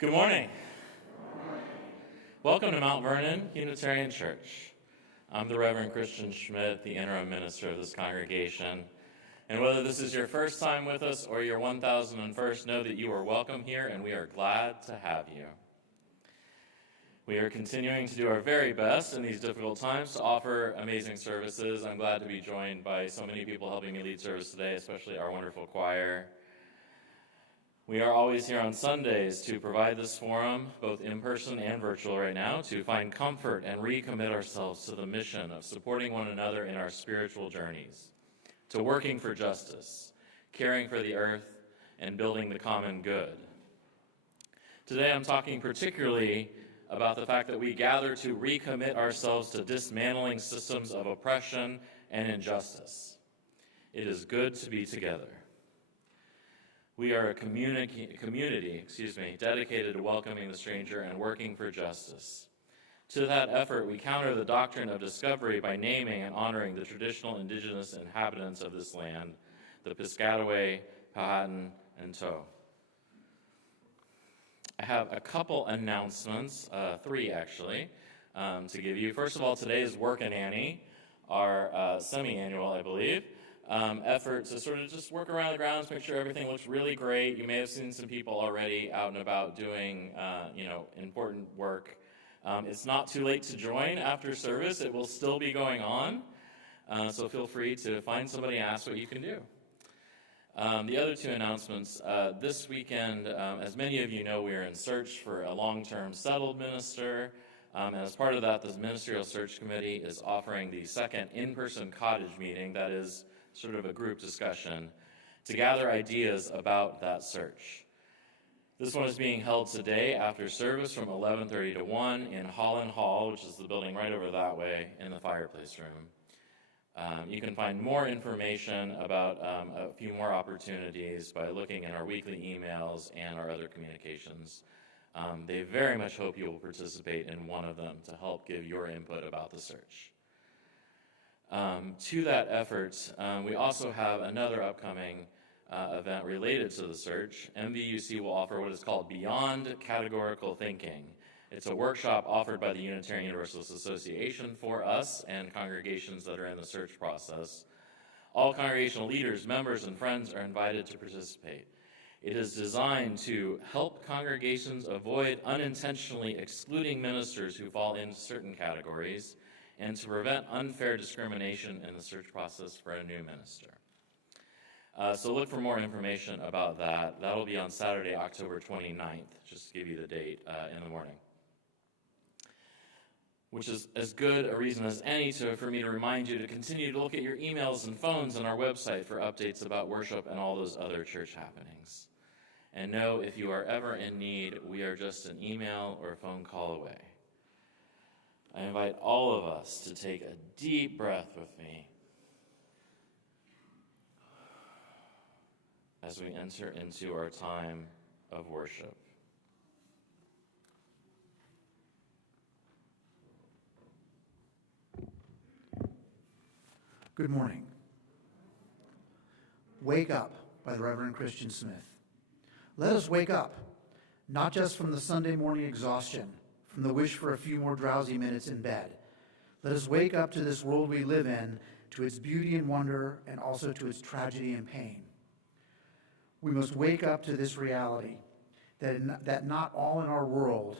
Good morning. Welcome to Mount Vernon Unitarian Church. I'm the Reverend Christian Schmidt, the interim minister of this congregation. And whether this is your first time with us or your 1001st, know that you are welcome here and we are glad to have you. We are continuing to do our very best in these difficult times to offer amazing services. I'm glad to be joined by so many people helping me lead service today, especially our wonderful choir. We are always here on Sundays to provide this forum, both in person and virtual right now, to find comfort and recommit ourselves to the mission of supporting one another in our spiritual journeys, to working for justice, caring for the earth, and building the common good. Today I'm talking particularly about the fact that we gather to recommit ourselves to dismantling systems of oppression and injustice. It is good to be together. We are a community, dedicated to welcoming the stranger and working for justice. To that effort, we counter the doctrine of discovery by naming and honoring the traditional indigenous inhabitants of this land, the Piscataway, Powhatan, and Toh. I have a couple announcements, three actually, to give you. First of all, today is Workin' Annie, our semi-annual, I believe, effort to sort of just work around the grounds, make sure everything looks really great. You may have seen some people already out and about doing, important work. It's not too late to join after service. It will still be going on, so feel free to find somebody and ask what you can do. The other two announcements, this weekend, as many of you know, we are in search for a long-term settled minister. And as part of that, the Ministerial Search Committee is offering the second in-person cottage meeting, that is sort of a group discussion, to gather ideas about that search. This one is being held today after service from 11:30 to 1 in Holland Hall, which is the building right over that way in the fireplace room. You can find more information about a few more opportunities by looking in our weekly emails and our other communications. They very much hope you will participate in one of them to help give your input about the search. To that effort, we also have another upcoming event related to the search. MVUC will offer what is called Beyond Categorical Thinking. It's a workshop offered by the Unitarian Universalist Association for us and congregations that are in the search process. All congregational leaders, members, and friends are invited to participate. It is designed to help congregations avoid unintentionally excluding ministers who fall into certain categories and to prevent unfair discrimination in the search process for a new minister. So look for more information about that. That'll be on Saturday, October 29th, just to give you the date in the morning. Which is as good a reason as any for me to remind you to continue to look at your emails and phones on our website for updates about worship and all those other church happenings. And know if you are ever in need, we are just an email or a phone call away. I invite all of us to take a deep breath with me as we enter into our time of worship. Good morning. Wake Up by the Reverend Christian Schmidt. Let us wake up, not just from the Sunday morning exhaustion, from the wish for a few more drowsy minutes in bed. Let us wake up to this world we live in, to its beauty and wonder, and also to its tragedy and pain. We must wake up to this reality, that not all in our world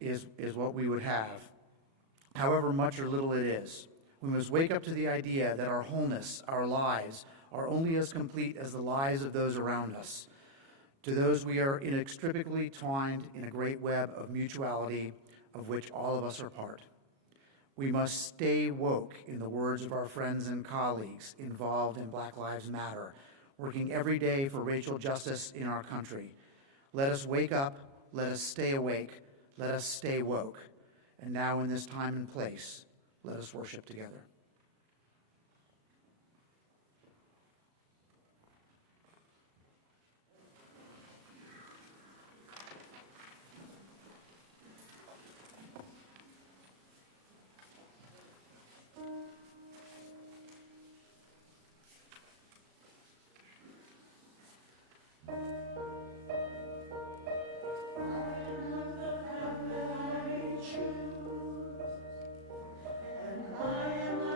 is what we would have, however much or little it is. We must wake up to the idea that our wholeness, our lives, are only as complete as the lives of those around us. To those, we are inextricably twined in a great web of mutuality of which all of us are part. We must stay woke, in the words of our friends and colleagues involved in Black Lives Matter, working every day for racial justice in our country. Let us wake up, let us stay awake, let us stay woke. And now in this time and place, let us worship together. I am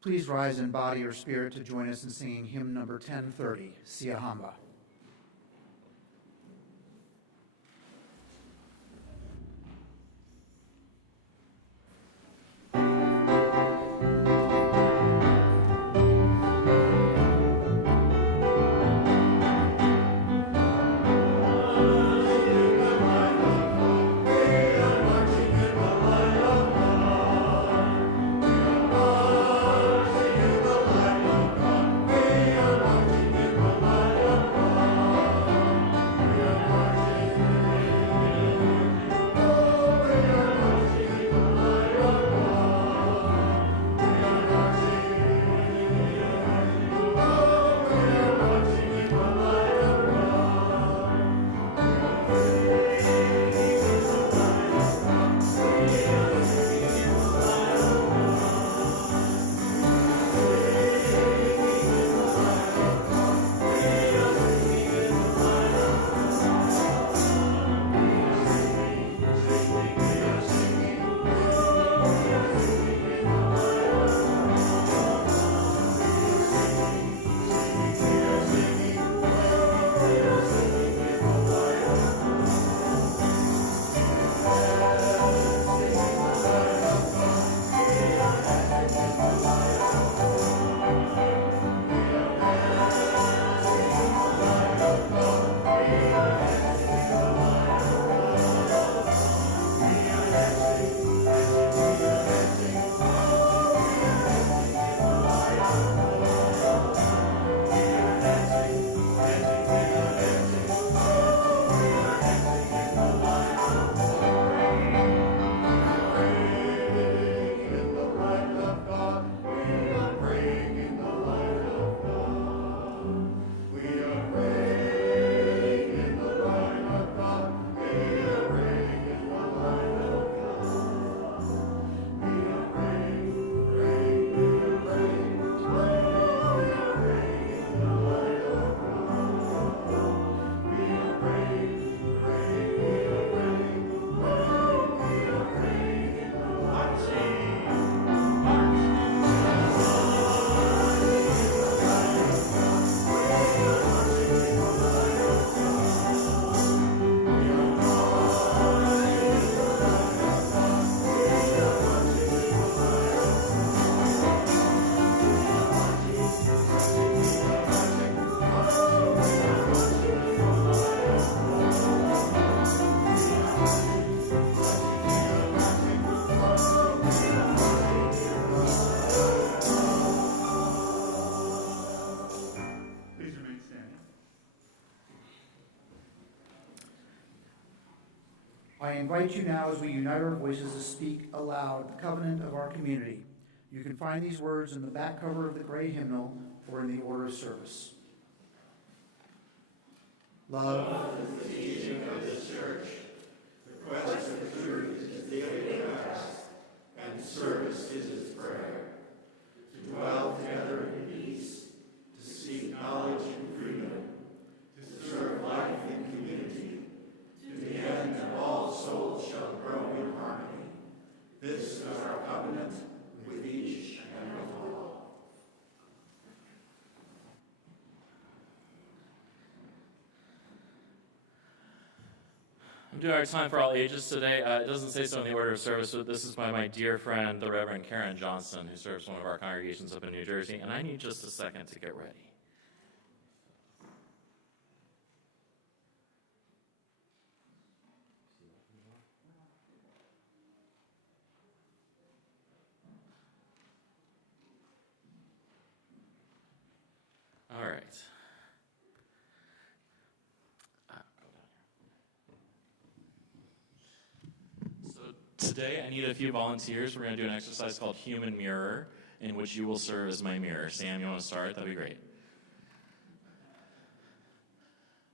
Please rise in body or spirit to join us in singing hymn number 1030, Siahamba. I invite you now as we unite our voices to speak aloud the covenant of our community. You can find these words in the back cover of the gray hymnal or in the order of service. Love is the teaching of this church. The quest of truth is daily task, and service is its prayer. To dwell together in peace, to seek knowledge and freedom, to serve life in community, to the end that all souls shall grow in harmony. This is our covenant with each and with all. I'm doing our time for all ages today. It doesn't say so in the order of service, but this is by my dear friend, the Reverend Karen Johnson, who serves one of our congregations up in New Jersey, and I need just a second to get ready. All right. Today, I need a few volunteers. We're going to do an exercise called Human Mirror, in which you will serve as my mirror. Sam, you want to start? That'd be great.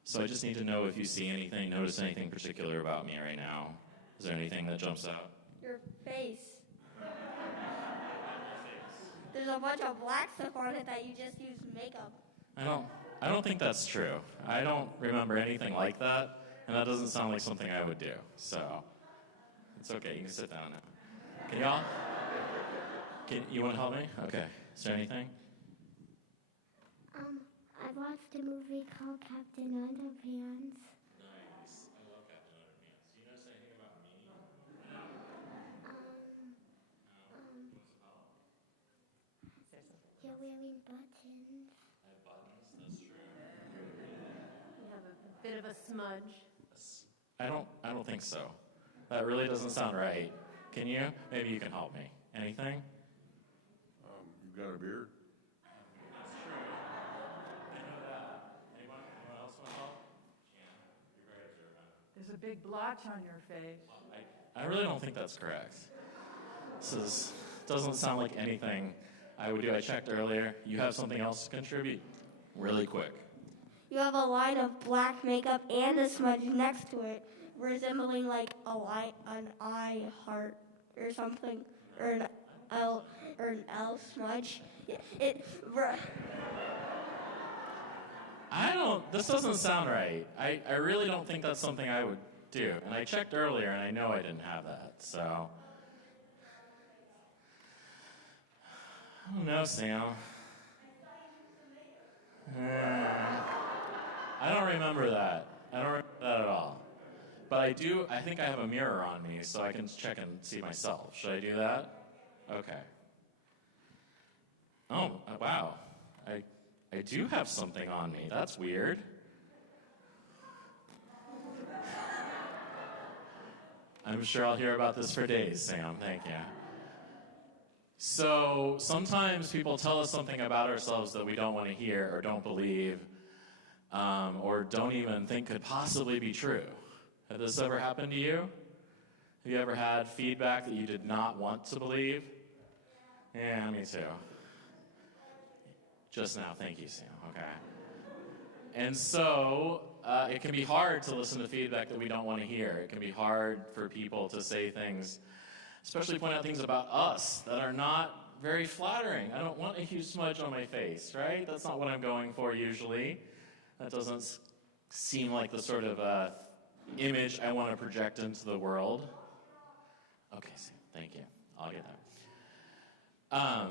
So I just need to know if you see anything, notice anything particular about me right now. Is there anything that jumps out? Your face. There's a bunch of black stuff on it that you just use makeup. I don't think that's true. I don't remember anything like that, and that doesn't sound like something I would do. So it's okay. You can sit down now. You want to help me? Okay. Is there anything? I watched a movie called Captain Underpants. Nice. I love Captain Underpants. Do you notice anything about me? You're wearing buttons. I have buttons. That's true. You have a bit of a smudge. I don't think so. That really doesn't sound right. Can you? Maybe you can help me. Anything? You've got a beard? That's true. I know that. Anyone else want to help? Jan, you're very observant. There's a big blotch on your face. I really don't think that's correct. Doesn't sound like anything I would do. I checked earlier. You have something else to contribute? Really quick. You have a line of black makeup and a smudge next to it, resembling like an eye heart or something, or an L smudge. This doesn't sound right. I really don't think that's something I would do. And I checked earlier and I know I didn't have that, so. I don't know, Sam. I don't remember that. I don't remember that at all. But I think I have a mirror on me, so I can check and see myself. Should I do that? Okay. Oh, wow. I do have something on me. That's weird. I'm sure I'll hear about this for days, Sam. Thank you. So sometimes people tell us something about ourselves that we don't want to hear or don't believe or don't even think could possibly be true. Has this ever happened to you? Have you ever had feedback that you did not want to believe? Yeah, me too. Just now, thank you, Sam. Okay. And so it can be hard to listen to feedback that we don't want to hear. It can be hard for people to say things, especially point out things about us that are not very flattering. I don't want a huge smudge on my face, right? That's not what I'm going for usually. That doesn't seem like the sort of image I want to project into the world. Okay, Sam, thank you. I'll get that.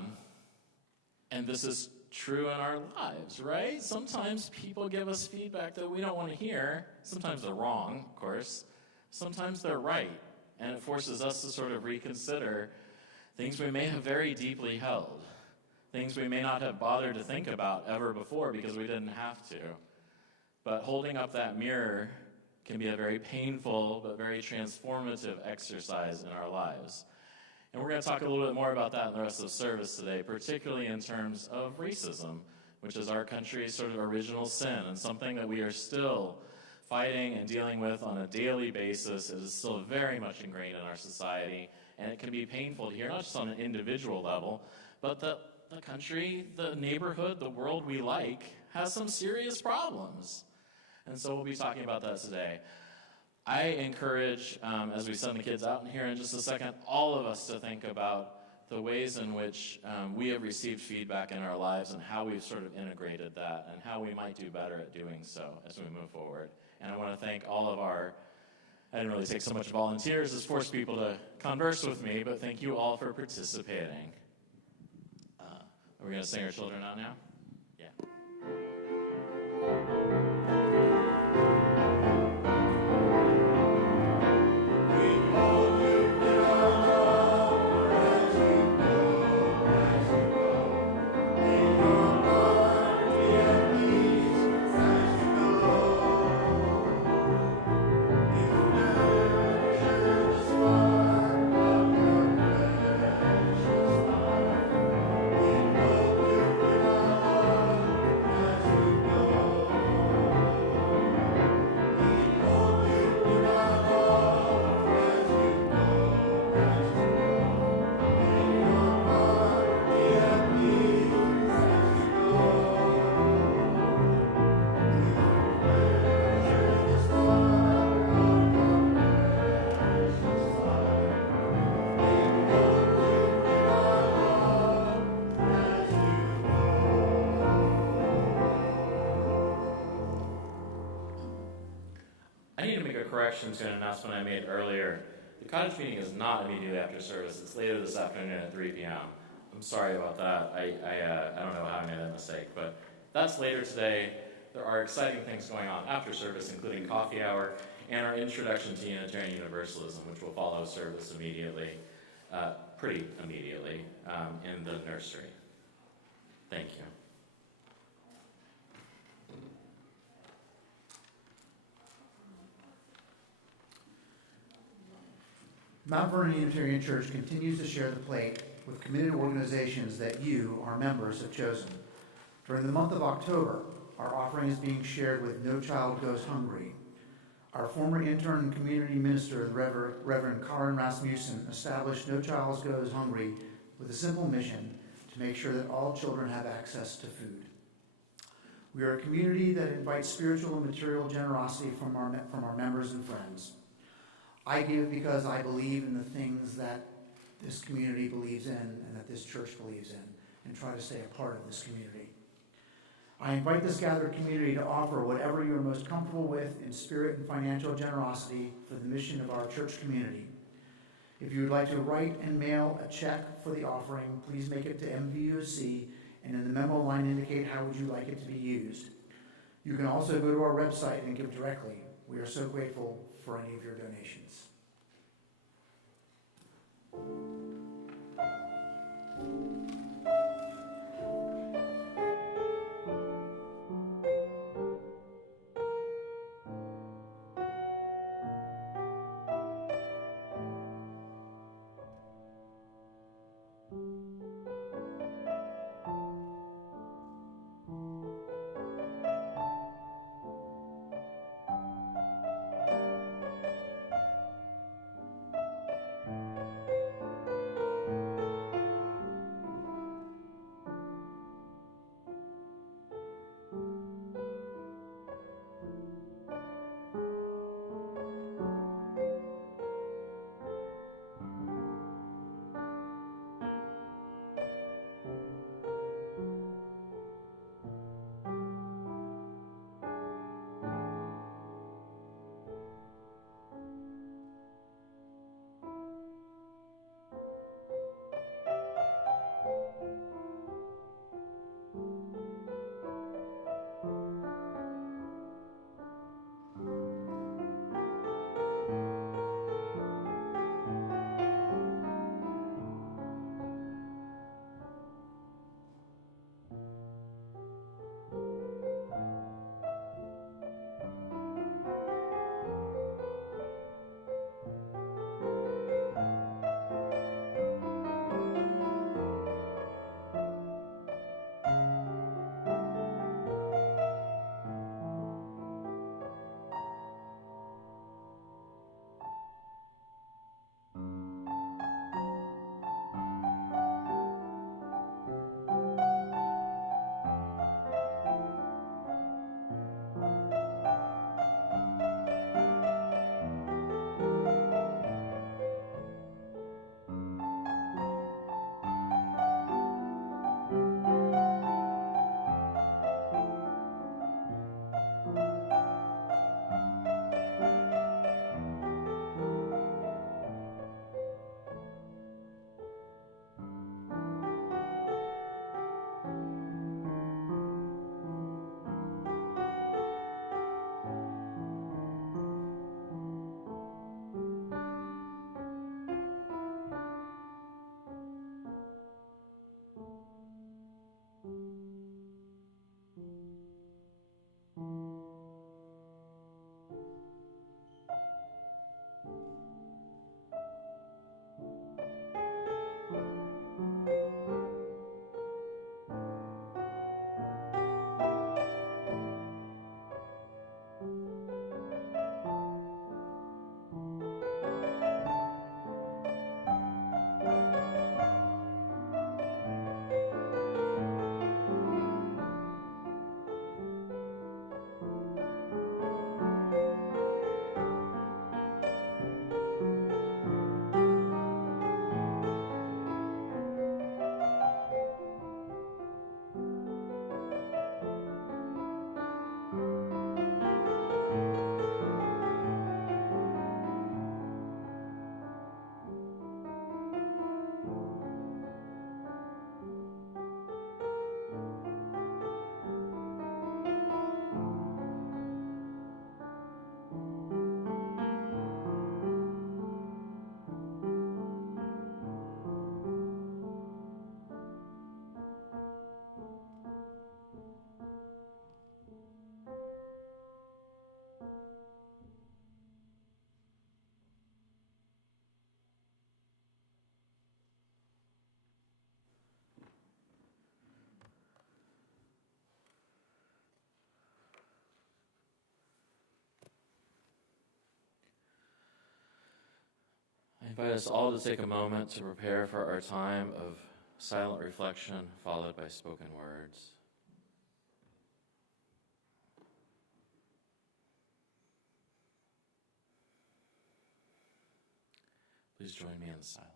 And this is true in our lives, right? Sometimes people give us feedback that we don't want to hear. Sometimes they're wrong, of course. Sometimes they're right. And it forces us to sort of reconsider things we may have very deeply held, things we may not have bothered to think about ever before because we didn't have to. But holding up that mirror can be a very painful but very transformative exercise in our lives. And we're going to talk a little bit more about that in the rest of the service today, particularly in terms of racism, which is our country's sort of original sin and something that we are still fighting and dealing with on a daily basis. It is still very much ingrained in our society, and it can be painful to hear, not just on an individual level, but the country, the neighborhood, the world we like has some serious problems. And so we'll be talking about that today. I encourage, as we send the kids out in here in just a second, all of us to think about the ways in which we have received feedback in our lives and how we've sort of integrated that and how we might do better at doing so as we move forward. And I want to thank all of I didn't really take so much volunteers as forced people to converse with me, but thank you all for participating. Are we going to sing our children out now? Yeah. To an announcement I made earlier. The cottage meeting is not immediately after service. It's later this afternoon at 3 p.m. I'm sorry about that. I don't know how I made that mistake, but that's later today. There are exciting things going on after service, including coffee hour and our introduction to Unitarian Universalism, which will follow service immediately, pretty immediately, in the nursery. Thank you. Mount Vernon Unitarian Church continues to share the plate with committed organizations that you, our members, have chosen. During the month of October, our offering is being shared with No Child Goes Hungry. Our former intern and community minister, the Reverend Karen Rasmussen, established No Child Goes Hungry with a simple mission to make sure that all children have access to food. We are a community that invites spiritual and material generosity from our members and friends. I give because I believe in the things that this community believes in and that this church believes in, and try to stay a part of this community. I invite this gathered community to offer whatever you are most comfortable with in spirit and financial generosity for the mission of our church community. If you would like to write and mail a check for the offering, please make it to MVUC, and in the memo line indicate how would you like it to be used. You can also go to our website and give directly. We are so grateful for any of your donations. invite us all to take a moment to prepare for our time of silent reflection, followed by spoken words. Please join me in the silence.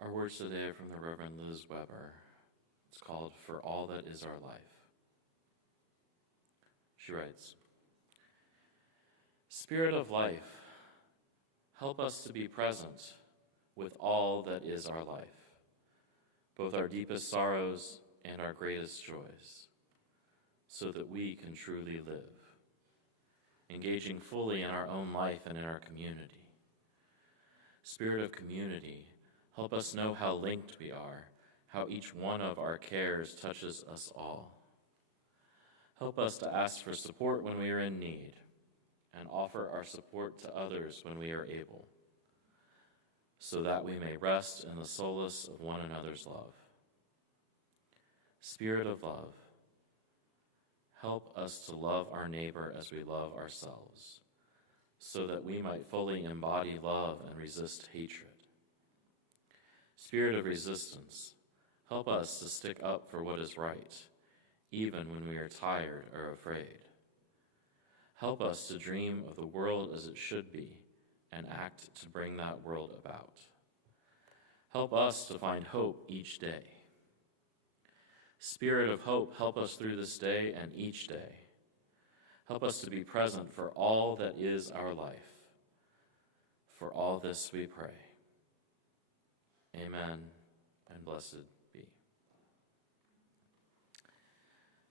Our words today are from the Reverend Liz Weber. It's called For All That Is Our Life. She writes, Spirit of life, help us to be present with all that is our life, both our deepest sorrows and our greatest joys, so that we can truly live, engaging fully in our own life and in our community. Spirit of community, help us know how linked we are, how each one of our cares touches us all. Help us to ask for support when we are in need, and offer our support to others when we are able, so that we may rest in the solace of one another's love. Spirit of love, help us to love our neighbor as we love ourselves, so that we might fully embody love and resist hatred. Spirit of resistance, help us to stick up for what is right, even when we are tired or afraid. Help us to dream of the world as it should be and act to bring that world about. Help us to find hope each day. Spirit of hope, help us through this day and each day. Help us to be present for all that is our life. For all this we pray. Amen, and blessed be.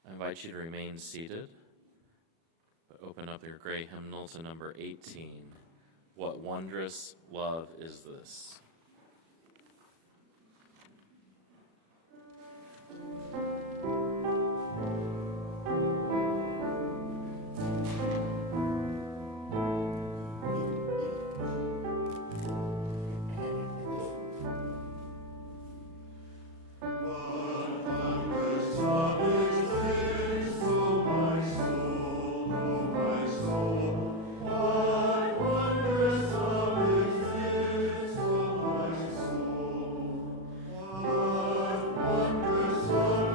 I invite you to remain seated, but open up your gray hymnal to number 18. What wondrous love is this? Wondrous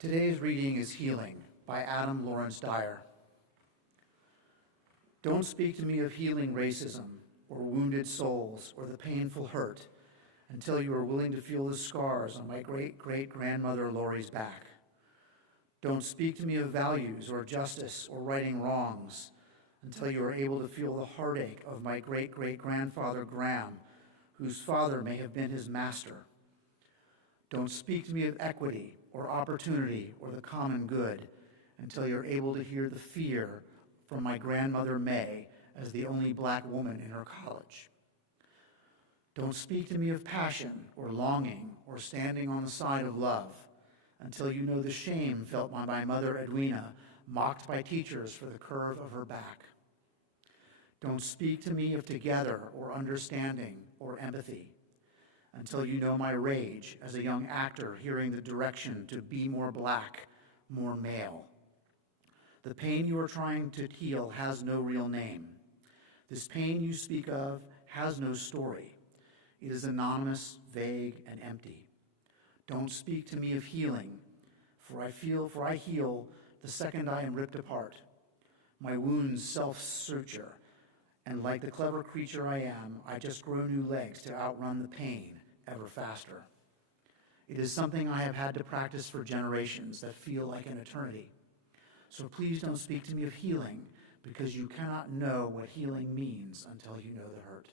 Today's reading is Healing by Adam Lawrence Dyer. Don't speak to me of healing racism or wounded souls or the painful hurt until you are willing to feel the scars on my great-great-grandmother Laurie's back. Don't speak to me of values or justice or righting wrongs until you are able to feel the heartache of my great-great-grandfather Graham, whose father may have been his master. Don't speak to me of equity or opportunity or the common good until you're able to hear the fear from my grandmother May as the only black woman in her college. Don't speak to me of passion or longing or standing on the side of love until you know the shame felt by my mother Edwina, mocked by teachers for the curve of her back. Don't speak to me of together or understanding or empathy until you know my rage as a young actor hearing the direction to be more black, more male. The pain you are trying to heal has no real name. This pain you speak of has no story. It is anonymous, vague, and empty. Don't speak to me of healing, for I heal the second I am ripped apart. My wounds self-suture, and like the clever creature I am, I just grow new legs to outrun the pain ever faster. It is something I have had to practice for generations that feel like an eternity. So please don't speak to me of healing, because you cannot know what healing means until you know the hurt.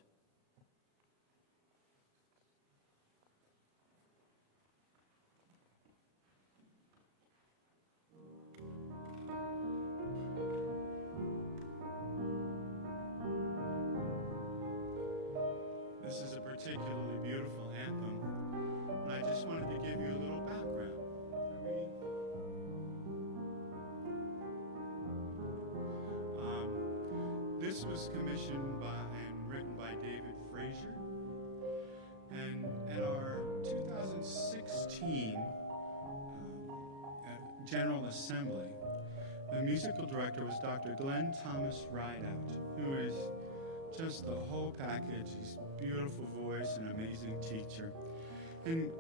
This is a particularly beautiful anthem, and I just wanted to give you a little background. This was commissioned by and written by David Frazier, and at our 2016 General Assembly, the musical director was Dr. Glenn Thomas Rideout, who is just the whole package. He's a beautiful voice, an amazing teacher. And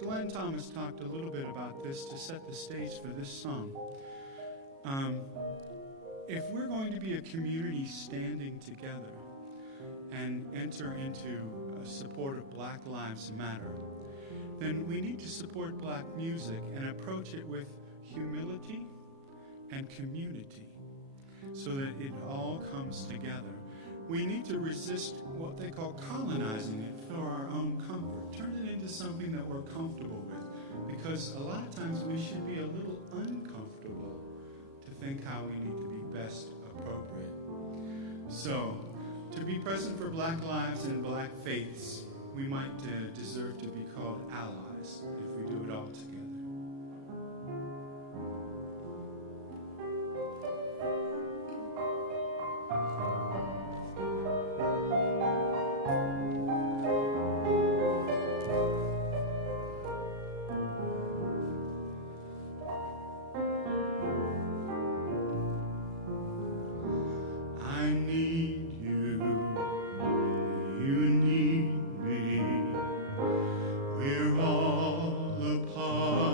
Glenn Thomas talked a little bit about this to set the stage for this song. If we're going to be a community standing together and enter into a support of Black Lives Matter, then we need to support black music and approach it with humility and community so that it all comes together. We need to resist what they call colonizing it for our own comfort. Turn it into something that we're comfortable with, because a lot of times we should be a little uncomfortable to think how we need to be best appropriate. So, to be present for black lives and black faiths, we might deserve to be called allies if we do it all together. I need you, you need me, we're all a part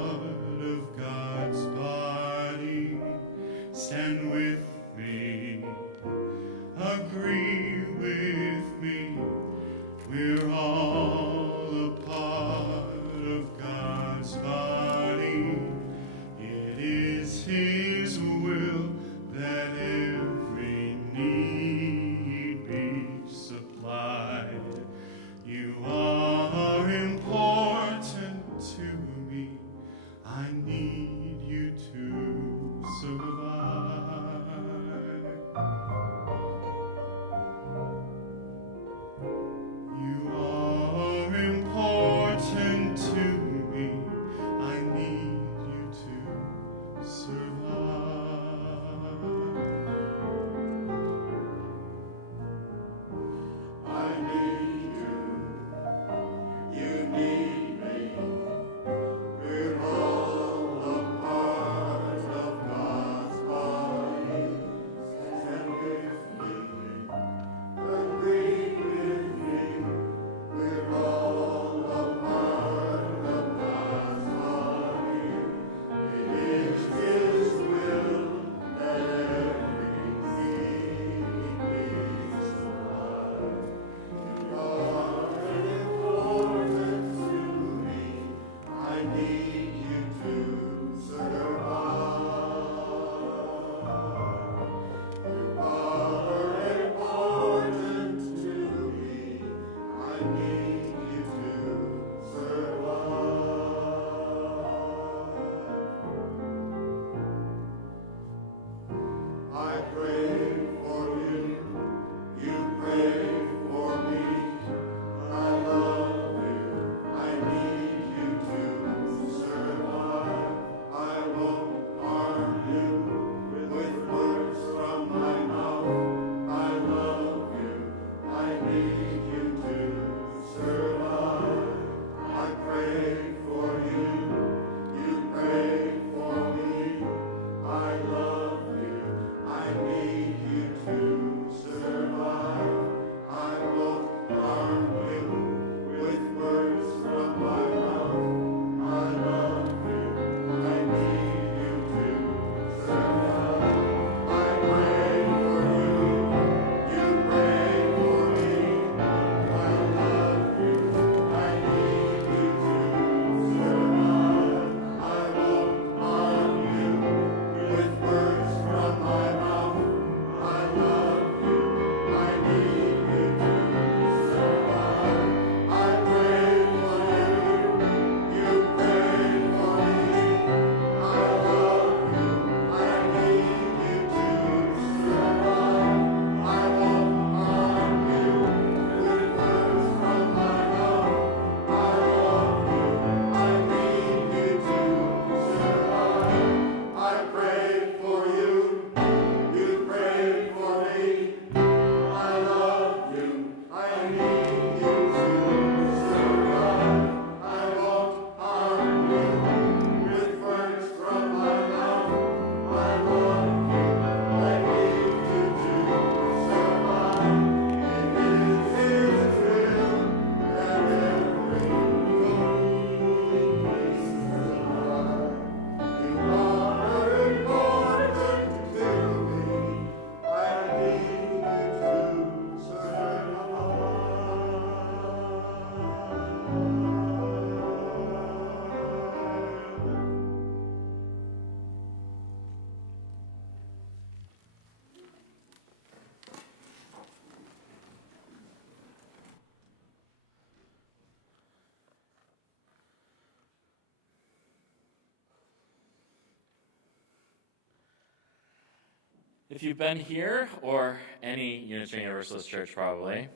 If you've been here, or any Unitarian Universalist church probably,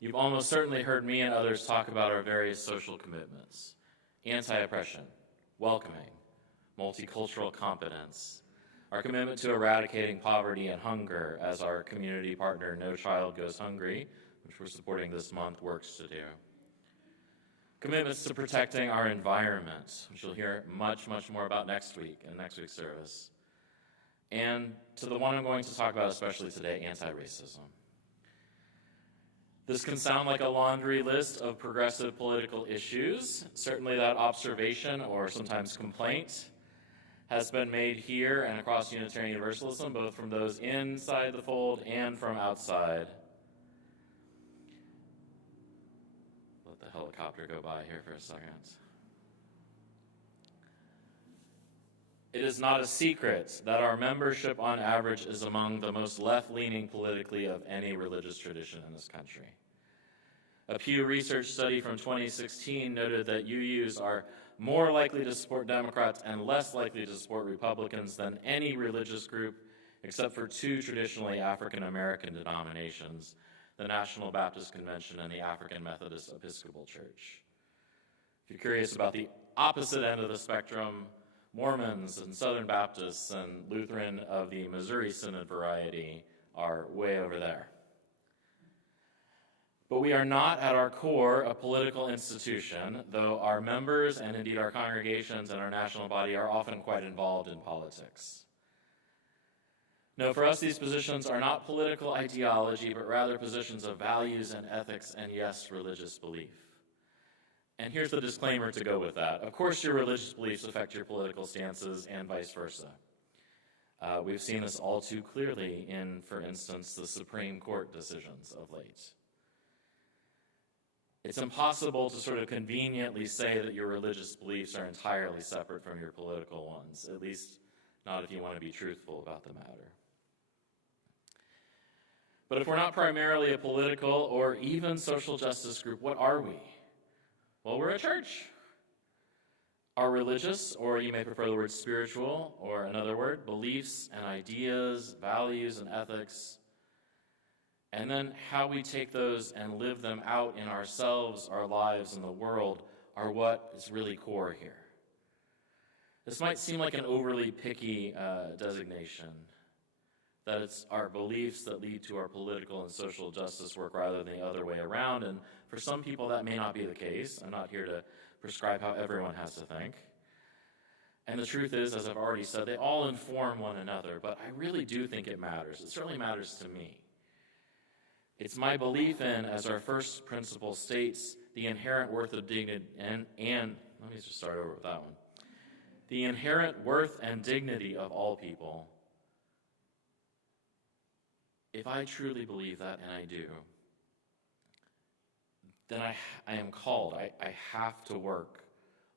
you've almost certainly heard me and others talk about our various social commitments: anti-oppression, welcoming, multicultural competence, our commitment to eradicating poverty and hunger, as our community partner No Child Goes Hungry, which we're supporting this month, works to do. Commitments to protecting our environment, which you'll hear much, much more about next week in next week's service. And to the one I'm going to talk about especially today, anti-racism. This can sound like a laundry list of progressive political issues. Certainly that observation, or sometimes complaint, has been made here and across Unitarian Universalism, both from those inside the fold and from outside. Let the helicopter go by here for a second. It is not a secret that our membership on average is among the most left-leaning politically of any religious tradition in this country. A Pew Research study from 2016 noted that UUs are more likely to support Democrats and less likely to support Republicans than any religious group, except for two traditionally African-American denominations, the National Baptist Convention and the African Methodist Episcopal Church. If you're curious about the opposite end of the spectrum, Mormons and Southern Baptists and Lutheran of the Missouri Synod variety are way over there. But we are not, at our core, a political institution, though our members and indeed our congregations and our national body are often quite involved in politics. No, for us, these positions are not political ideology, but rather positions of values and ethics and, yes, religious belief. And here's the disclaimer to go with that. Of course, your religious beliefs affect your political stances and vice versa. We've seen this all too clearly in, for instance, the Supreme Court decisions of late. It's impossible to sort of conveniently say that your religious beliefs are entirely separate from your political ones, at least not if you want to be truthful about the matter. But if we're not primarily a political or even social justice group, what are we? Well, we're a church. Our religious, or you may prefer the word spiritual, or another word, beliefs and ideas, values and ethics, and then how we take those and live them out in ourselves, our lives, and the world are what is really core here. This might seem like an overly picky designation, that it's our beliefs that lead to our political and social justice work rather than the other way around. And for some people, that may not be the case. I'm not here to prescribe how everyone has to think. And the truth is, as I've already said, they all inform one another, but I really do think it matters. It certainly matters to me. It's my belief in, as our first principle states, the inherent worth of dignity, and let me just start over with that one. The inherent worth and dignity of all people. If I truly believe that, and I do, then I am called. I have to work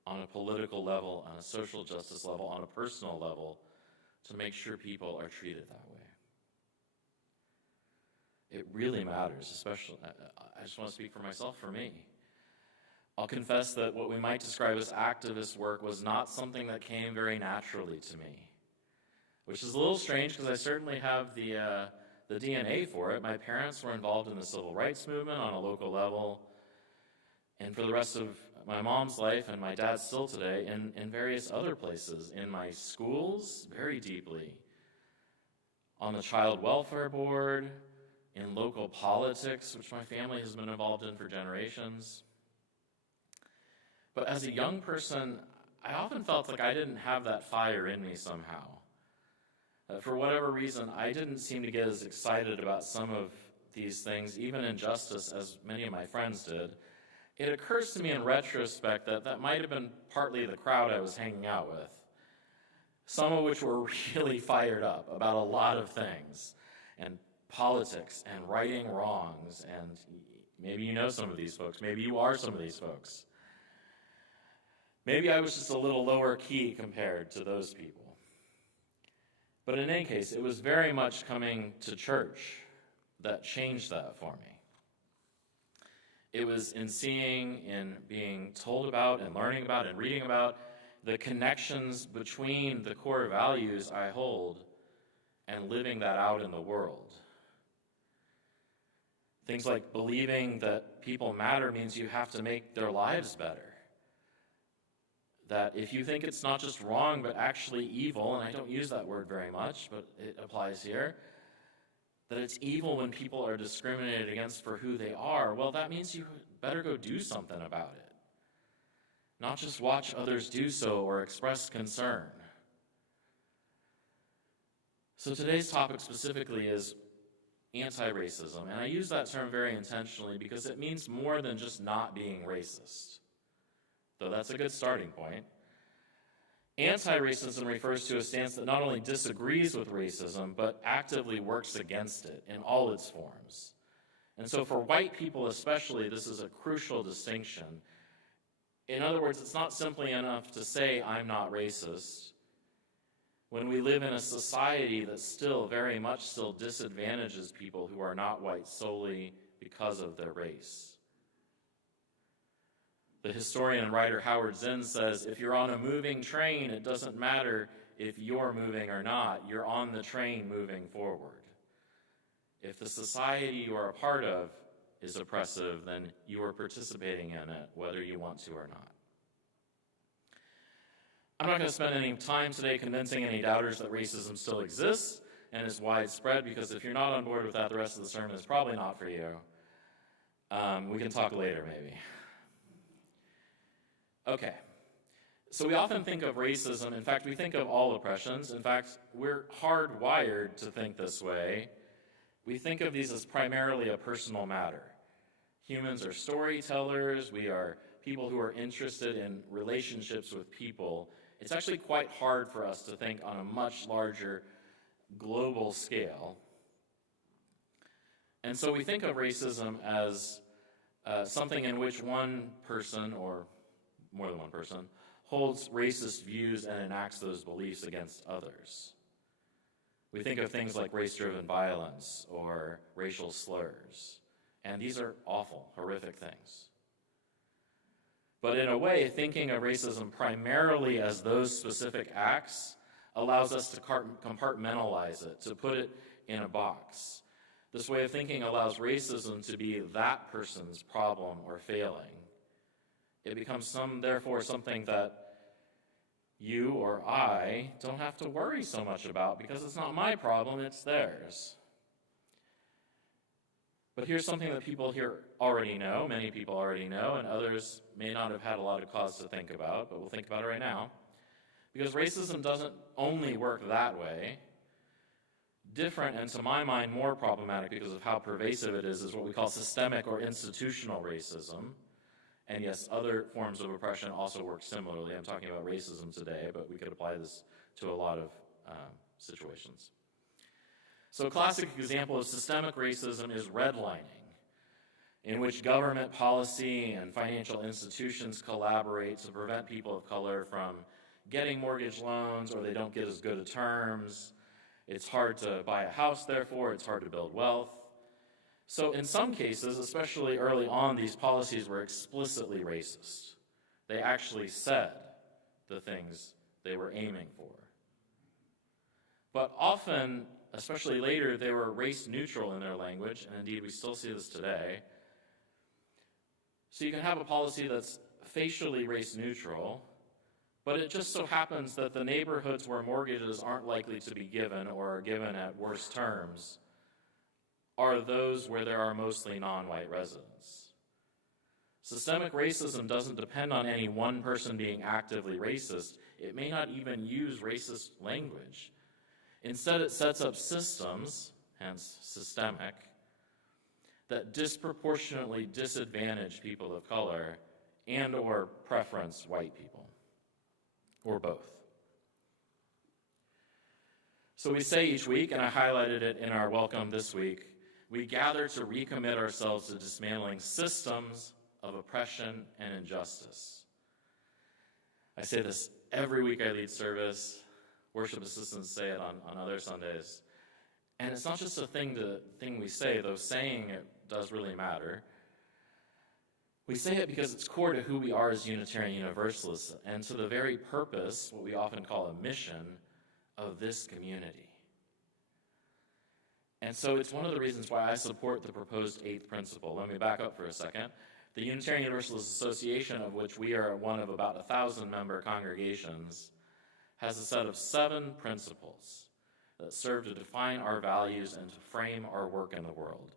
on a political level, on a social justice level, on a personal level, to make sure people are treated that way. It really matters, especially, I just want to speak for myself, for me. I'll confess that what we might describe as activist work was not something that came very naturally to me, which is a little strange because I certainly have the DNA for it. My parents were involved in the civil rights movement on a local level, and for the rest of my mom's life, and my dad's still today, in various other places, in my schools, very deeply, on the child welfare board, in local politics, which my family has been involved in for generations. But as a young person, I often felt like I didn't have that fire in me somehow. For whatever reason, I didn't seem to get as excited about some of these things, even in justice, as many of my friends did. It occurs to me in retrospect that that might have been partly the crowd I was hanging out with, some of which were really fired up about a lot of things, and politics, and righting wrongs, and maybe you know some of these folks, maybe you are some of these folks. Maybe I was just a little lower key compared to those people. But in any case, it was very much coming to church that changed that for me. It was in seeing, in being told about, and learning about, and reading about the connections between the core values I hold and living that out in the world. Things like believing that people matter means you have to make their lives better. That if you think it's not just wrong, but actually evil, and I don't use that word very much, but it applies here, that it's evil when people are discriminated against for who they are, well, that means you better go do something about it. Not just watch others do so or express concern. So today's topic specifically is anti-racism, and I use that term very intentionally because it means more than just not being racist, though that's a good starting point. Anti-racism refers to a stance that not only disagrees with racism, but actively works against it in all its forms. And so for white people especially, this is a crucial distinction. In other words, it's not simply enough to say, I'm not racist, when we live in a society that still very much still disadvantages people who are not white solely because of their race. The historian and writer Howard Zinn says, if you're on a moving train, it doesn't matter if you're moving or not, you're on the train moving forward. If the society you are a part of is oppressive, then you are participating in it, whether you want to or not. I'm not going to spend any time today convincing any doubters that racism still exists and is widespread, because if you're not on board with that, the rest of the sermon is probably not for you. We can talk later, maybe. Okay. So we often think of racism, in fact, we think of all oppressions. In fact, we're hardwired to think this way. We think of these as primarily a personal matter. Humans are storytellers. We are people who are interested in relationships with people. It's actually quite hard for us to think on a much larger global scale. And so we think of racism as something in which one person, or more than one person, holds racist views and enacts those beliefs against others. We think of things like race-driven violence or racial slurs, and these are awful, horrific things. But in a way, thinking of racism primarily as those specific acts allows us to compartmentalize it, to put it in a box. This way of thinking allows racism to be that person's problem or failing. It becomes therefore something that you or I don't have to worry so much about, because it's not my problem, it's theirs. But here's something that people here already know, many people already know, and others may not have had a lot of cause to think about, but we'll think about it right now. Because racism doesn't only work that way. Different, and to my mind more problematic because of how pervasive it is what we call systemic or institutional racism. And yes, other forms of oppression also work similarly. I'm talking about racism today, but we could apply this to a lot of situations. So a classic example of systemic racism is redlining, in which government policy and financial institutions collaborate to prevent people of color from getting mortgage loans, or they don't get as good of terms. It's hard to buy a house, therefore, it's hard to build wealth. So in some cases, especially early on, these policies were explicitly racist. They actually said the things they were aiming for. But often, especially later, they were race neutral in their language, and indeed we still see this today. So you can have a policy that's facially race neutral, but it just so happens that the neighborhoods where mortgages aren't likely to be given or are given at worse terms are those where there are mostly non-white residents. Systemic racism doesn't depend on any one person being actively racist. It may not even use racist language. Instead, it sets up systems, hence systemic, that disproportionately disadvantage people of color and or preference white people, or both. So we say each week, and I highlighted it in our welcome this week, we gather to recommit ourselves to dismantling systems of oppression and injustice. I say this every week I lead service. Worship assistants say it on other Sundays. And it's not just a thing we say, though saying it does really matter. We say it because it's core to who we are as Unitarian Universalists and to the very purpose, what we often call a mission, of this community. And so it's one of the reasons why I support the proposed eighth principle. Let me back up for a second. The Unitarian Universalist Association, of which we are one of about 1,000 member congregations, has a set of 7 principles that serve to define our values and to frame our work in the world.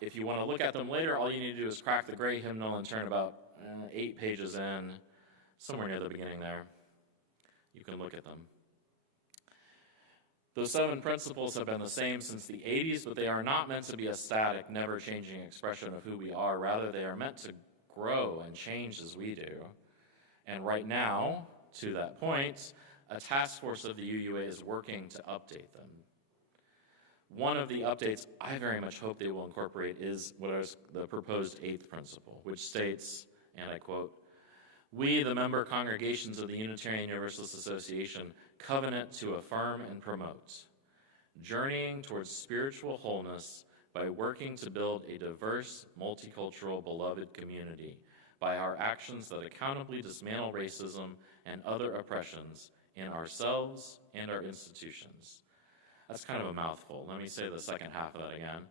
If you want to look at them later, all you need to do is crack the gray hymnal and turn about 8 pages in, somewhere near the beginning there. You can look at them. Those 7 principles have been the same since the 80s, but they are not meant to be a static, never-changing expression of who we are. Rather, they are meant to grow and change as we do. And right now, to that point, a task force of the UUA is working to update them. One of the updates I very much hope they will incorporate is what is the proposed 8th principle, which states, and I quote, "We, the member congregations of the Unitarian Universalist Association, covenant to affirm and promote, journeying towards spiritual wholeness by working to build a diverse, multicultural, beloved community by our actions that accountably dismantle racism and other oppressions in ourselves and our institutions." That's kind of a mouthful. Let me say the second half of that again.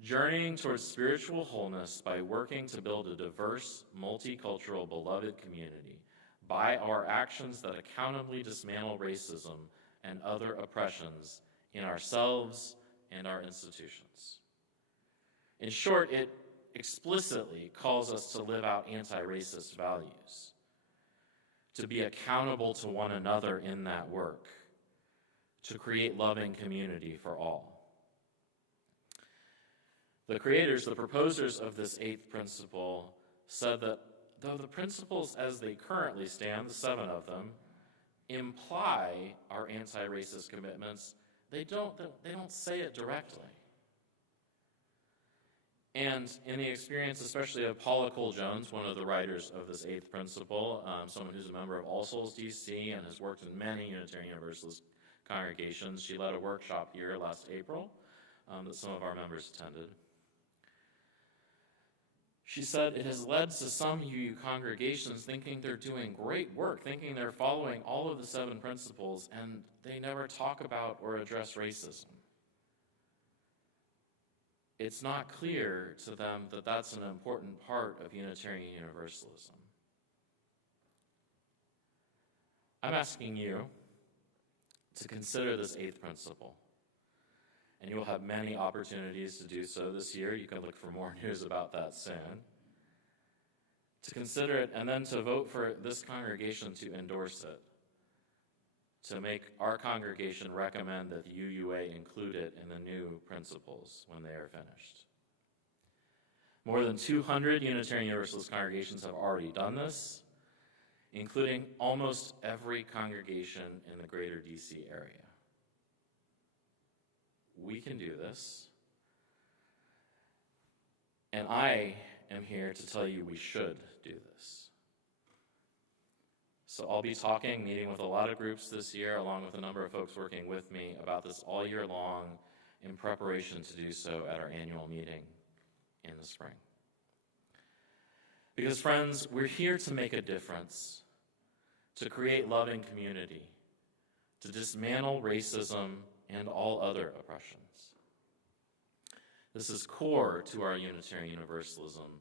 Journeying towards spiritual wholeness by working to build a diverse, multicultural, beloved community by our actions that accountably dismantle racism and other oppressions in ourselves and our institutions. In short, it explicitly calls us to live out anti-racist values, to be accountable to one another in that work, to create loving community for all. The creators, the proposers of this 8th principle, said that though the principles as they currently stand, the 7 of them, imply our anti-racist commitments, they don't say it directly. And in the experience, especially of Paula Cole-Jones, one of the writers of this 8th principle, someone who's a member of All Souls DC and has worked in many Unitarian Universalist congregations, she led a workshop here last April that some of our members attended. She said it has led to some UU congregations thinking they're doing great work, thinking they're following all of the 7 principles, and they never talk about or address racism. It's not clear to them that that's an important part of Unitarian Universalism. I'm asking you to consider this 8th principle, and you will have many opportunities to do so this year. You can look for more news about that soon. To consider it, and then to vote for this congregation to endorse it, to make our congregation recommend that the UUA include it in the new principles when they are finished. More than 200 Unitarian Universalist congregations have already done this, including almost every congregation in the greater DC area. We can do this, and I am here to tell you we should do this. So I'll be meeting with a lot of groups this year, along with a number of folks working with me about this all year long in preparation to do so at our annual meeting in the spring. Because friends, we're here to make a difference, to create loving community, to dismantle racism and all other oppressions. This is core to our Unitarian Universalism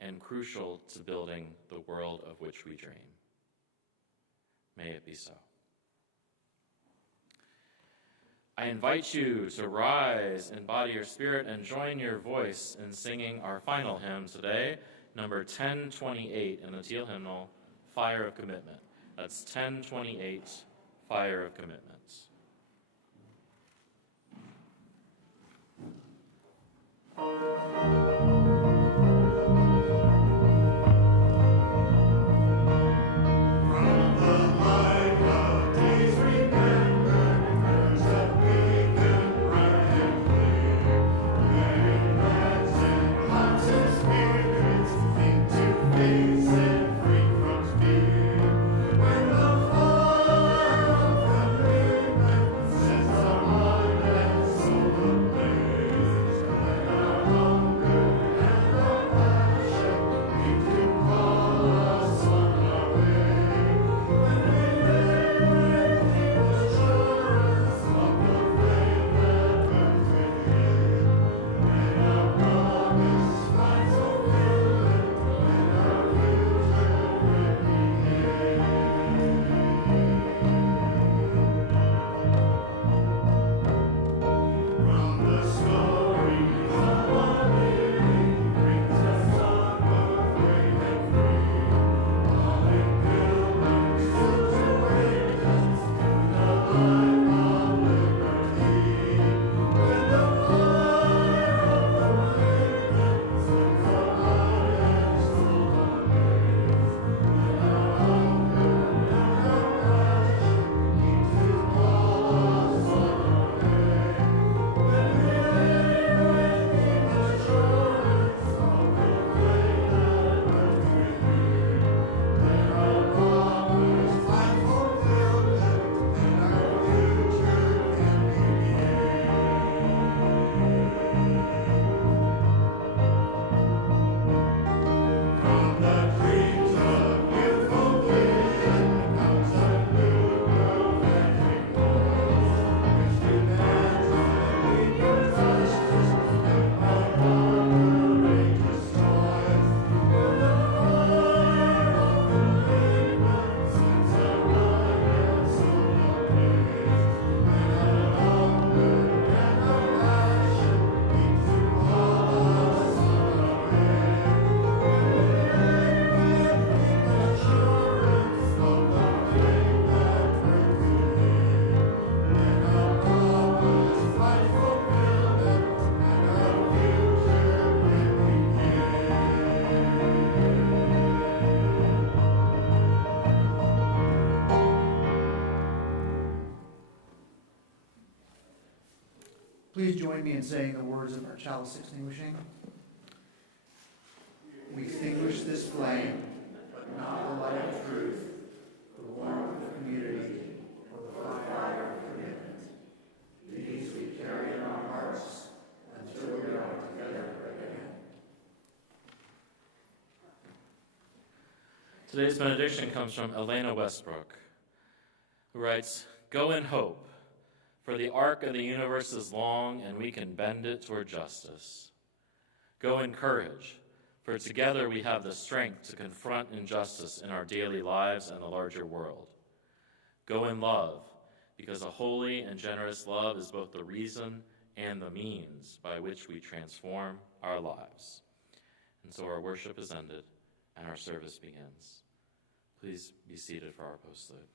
and crucial to building the world of which we dream. May it be so. I invite you to rise, embody your spirit, and join your voice in singing our final hymn today, number 1028 in the Teal Hymnal, Fire of Commitment. That's 1028, Fire of Commitment. When the fire of commitment join me in saying the words of our chalice extinguishing? We extinguish this flame, but not the light of truth, the warmth of community, or the fire of commitment. These we carry in our hearts until we are together again. Today's benediction comes from Elena Westbrook, who writes, "Go in hope, for the arc of the universe is long and we can bend it toward justice. Go in courage, for together we have the strength to confront injustice in our daily lives and the larger world. Go in love, because a holy and generous love is both the reason and the means by which we transform our lives." And so our worship is ended and our service begins. Please be seated for our postlude.